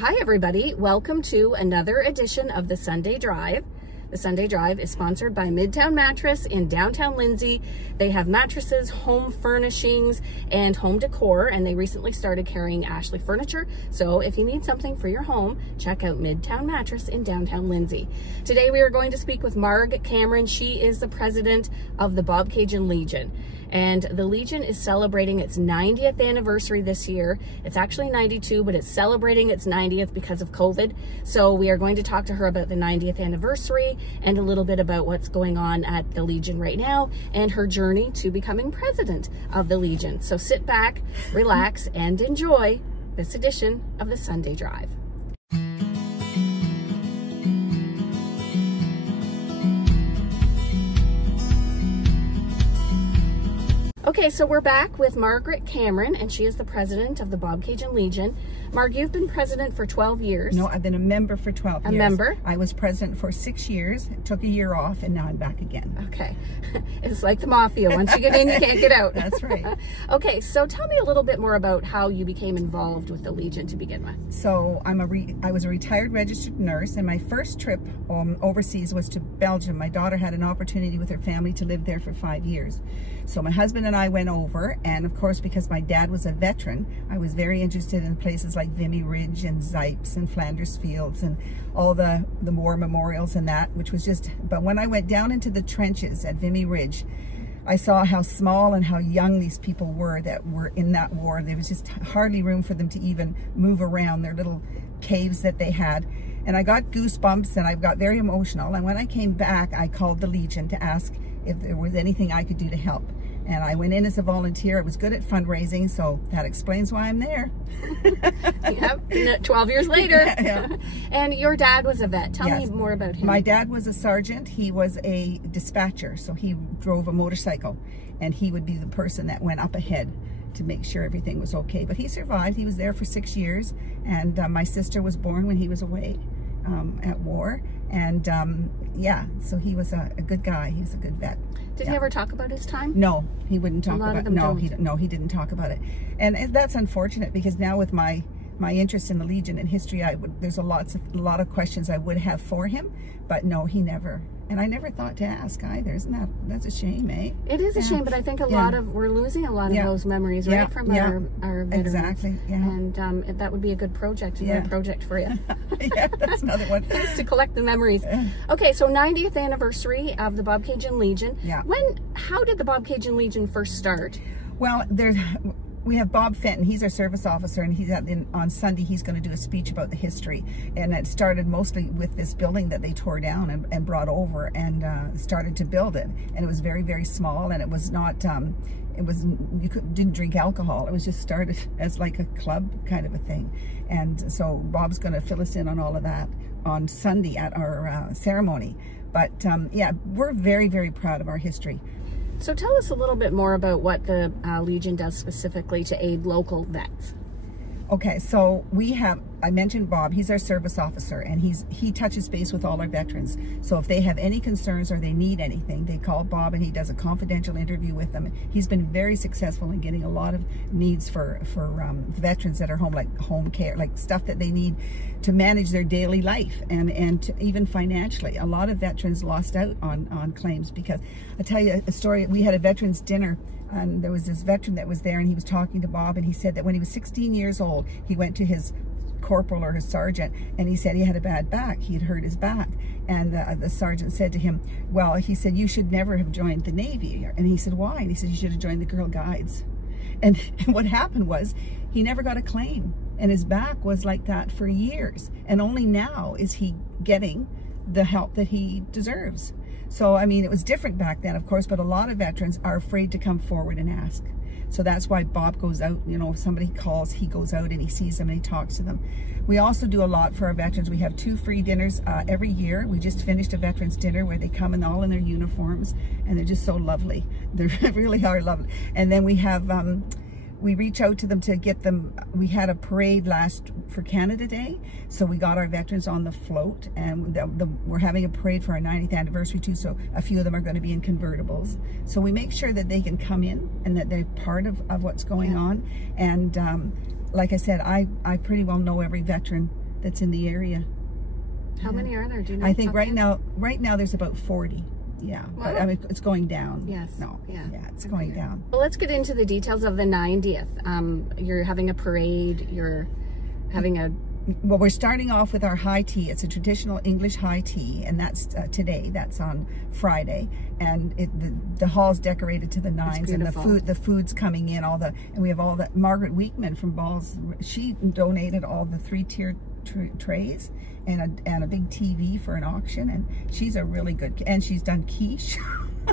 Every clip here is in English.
Hi everybody, welcome to another edition of the Sunday Drive. The Sunday Drive is sponsored by Midtown Mattress in downtown Lindsay. They have mattresses, home furnishings, and home decor, and they recently started carrying Ashley furniture. So if you need something for your home, check out Midtown Mattress in downtown Lindsay. Today we are going to speak with Marg Cameron. She is the president of the Bobcaygeon Legion. And the Legion is celebrating its 90th anniversary this year. It's actually 92, but it's celebrating its 90th because of COVID. So we are going to talk to her about the 90th anniversary and a little bit about what's going on at the Legion right now and her journey to becoming president of the Legion. So sit back, relax, and enjoy this edition of the Sunday Drive. Okay, so we're back with Margaret Cameron, and she is the president of the Bobcaygeon Legion. Marg, you've been president for 12 years. No, I've been a member for 12 years. A member? I was president for 6 years, took a year off, and now I'm back again. Okay. It's like the mafia. Once you get in, you can't get out. That's right. Okay, so tell me a little bit more about how you became involved with the Legion to begin with. So I was a retired registered nurse, and my first trip overseas was to Belgium. My daughter had an opportunity with her family to live there for 5 years. So my husband and I went over, and of course, because my dad was a veteran, I was very interested in places like Vimy Ridge and Zipes and Flanders Fields and all the war memorials and that, which was just, but when I went down into the trenches at Vimy Ridge, I saw how small and how young these people were that were in that war. There was just hardly room for them to even move around their little caves that they had. And I got goosebumps and I got very emotional. And when I came back, I called the Legion to ask if there was anything I could do to help. And I went in as a volunteer. I was good at fundraising, so that explains why I'm there. Yep, 12 years later. Yeah. And your dad was a vet. Tell me more about him. My dad was a sergeant. He was a dispatcher, so he drove a motorcycle, and he would be the person that went up ahead to make sure everything was okay. But he survived. He was there for 6 years, and my sister was born when he was away at war. And yeah, so he was a good guy. He was a good vet. Did he ever talk about his time? No, he wouldn't talk about it. No, he didn't talk about it. And that's unfortunate, because now with my interest in the Legion and history, there's a lot of questions I would have for him, but no, he never. And I never thought to ask either. That's a shame, eh? It is a shame, but I think we're losing a lot of those memories, right, from our veterans. Exactly, yeah. And that would be a good project, project for you. Yeah, that's another one. Just to collect the memories. Okay, so 90th anniversary of the Bobcaygeon Legion. Yeah. How did the Bobcaygeon Legion first start? Well, we have Bob Fenton. He's our service officer, and on Sunday he's going to do a speech about the history. And it started mostly with this building that they tore down and brought over and started to build it. And it was very, very small, and it was not. Didn't drink alcohol. It was just started as like a club kind of a thing. And so Bob's going to fill us in on all of that on Sunday at our ceremony. But yeah, we're very, very proud of our history. So tell us a little bit more about what the Legion does specifically to aid local vets. Okay, so I mentioned Bob. He's our service officer, and he touches base with all our veterans. So if they have any concerns or they need anything, they call Bob, and he does a confidential interview with them. He's been very successful in getting a lot of needs for veterans that are home, like home care, like stuff that they need to manage their daily life and even financially. A lot of veterans lost out on claims, because I'll tell you a story. We had a veterans dinner, and there was this veteran that was there, and he was talking to Bob, and he said that when he was 16 years old, he went to his corporal or his sergeant, and he said he had a bad back. He had hurt his back, and the sergeant said to him, well, he said, you should never have joined the Navy. And he said, why? And he said, you should have joined the Girl Guides. And what happened was he never got a claim, and his back was like that for years, and only now is he getting the help that he deserves. So, I mean, it was different back then, of course, but a lot of veterans are afraid to come forward and ask. So that's why Bob goes out, you know, if somebody calls, he goes out and he sees them and he talks to them. We also do a lot for our veterans. We have 2 free dinners every year. We just finished a veterans dinner where they come in all in their uniforms, and they're just so lovely. They really are lovely. And then we have, we reach out to them to get them. We had a parade for Canada Day, so we got our veterans on the float, and we're having a parade for our 90th anniversary too, so a few of them are going to be in convertibles. So we make sure that they can come in and that they're part of what's going on. And like I said, I pretty well know every veteran that's in the area. How many are there? Do you know? I think right now there's about 40. Yeah, wow. But I mean, it's going down. Yes. No. Yeah, it's going down. Well, let's get into the details of the 90th. You're having a parade. You're having a... Well, we're starting off with our high tea. It's a traditional English high tea, and that's today. That's on Friday, and the hall's decorated to the nines, and the food's coming in. And we have all the Margaret Weekman from Balls. She donated all the 3-tier trays and a big TV for an auction, and she's a really good, and she's done quiche.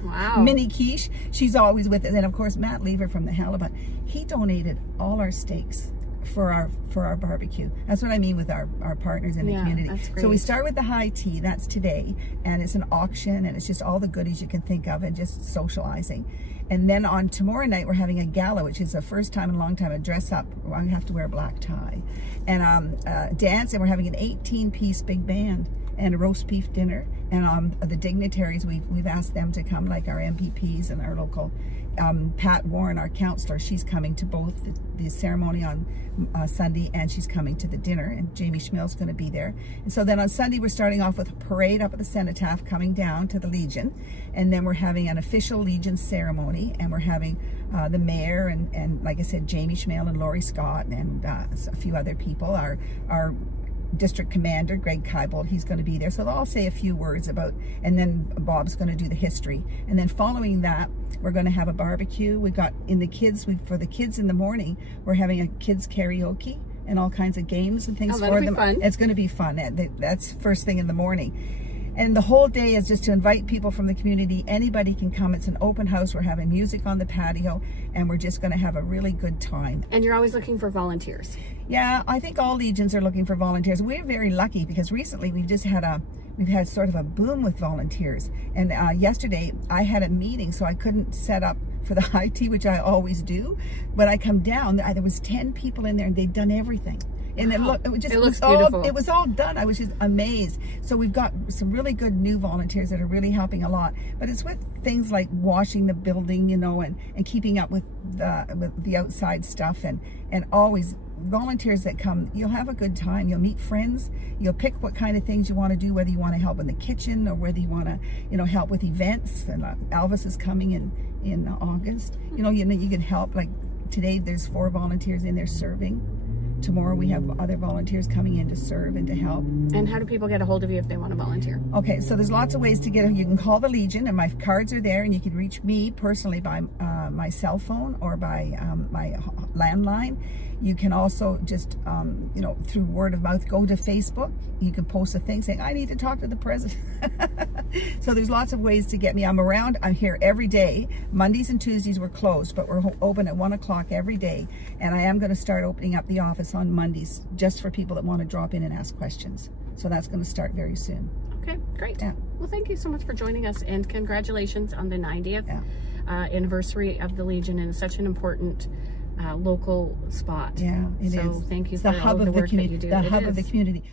Wow. Mini quiche. She's always with it. And of course Matt Lever from the Halibut, he donated all our steaks for our barbecue. That's what I mean with our partners in the community. That's great. So we start with the high tea, that's today, and it's an auction, and it's just all the goodies you can think of and just socializing. And then on tomorrow night, we're having a gala, which is the first time in a long time, a dress up. I have to wear a black tie. And dance, and we're having an 18-piece big band and a roast beef dinner. And the dignitaries, we've asked them to come, like our MPPs and our local, Pat Warren, our counselor, she's coming to both the ceremony on Sunday, and she's coming to the dinner, and Jamie Schmill's going to be there. And so then on Sunday, we're starting off with a parade up at the Cenotaph, coming down to the Legion, and then we're having an official Legion ceremony, and we're having the mayor and like I said, Jamie Schmill and Laurie Scott and a few other people. Our district commander, Greg Keibold, he's going to be there. So they'll all say a few words about, and then Bob's going to do the history. And then following that, we're going to have a barbecue. We've got for the kids in the morning, we're having a kids karaoke and all kinds of games and things for them. Fun. It's going to be fun. That's first thing in the morning. And the whole day is just to invite people from the community. Anybody can come. It's an open house. We're having music on the patio, and we're just going to have a really good time. And you're always looking for volunteers. Yeah, I think all Legions are looking for volunteers. We're very lucky because recently we've had sort of a boom with volunteers. And yesterday I had a meeting, so I couldn't set up for the high tea, which I always do. When I come down, there was 10 people in there, and they'd done everything. And it looks beautiful. It was all done. I was just amazed. So we've got some really good new volunteers that are really helping a lot. But it's with things like washing the building, you know, and keeping up with the outside stuff, and always volunteers that come. You'll have a good time. You'll meet friends. You'll pick what kind of things you want to do, whether you want to help in the kitchen or whether you want to, you know, help with events. And Elvis is coming in August. You know, you can help. Like today, there's 4 volunteers in there serving. Tomorrow we have other volunteers coming in to serve and to help. And how do people get a hold of you if they want to volunteer? Okay, so there's lots of ways to get. You can call the Legion, and my cards are there, and you can reach me personally by my cell phone or by my landline. You can also just, you know, through word of mouth, go to Facebook. You can post a thing saying, I need to talk to the president. So there's lots of ways to get me. I'm around. I'm here every day. Mondays and Tuesdays we're closed, but we're open at 1 o'clock every day. And I am going to start opening up the office on Mondays just for people that want to drop in and ask questions. So that's going to start very soon. Okay, great. Yeah. Well, thank you so much for joining us, and congratulations on the 90th anniversary of the Legion, and such an important local spot. Yeah, it is. So thank you it's for the hub all of the work that you do. The hub of the community.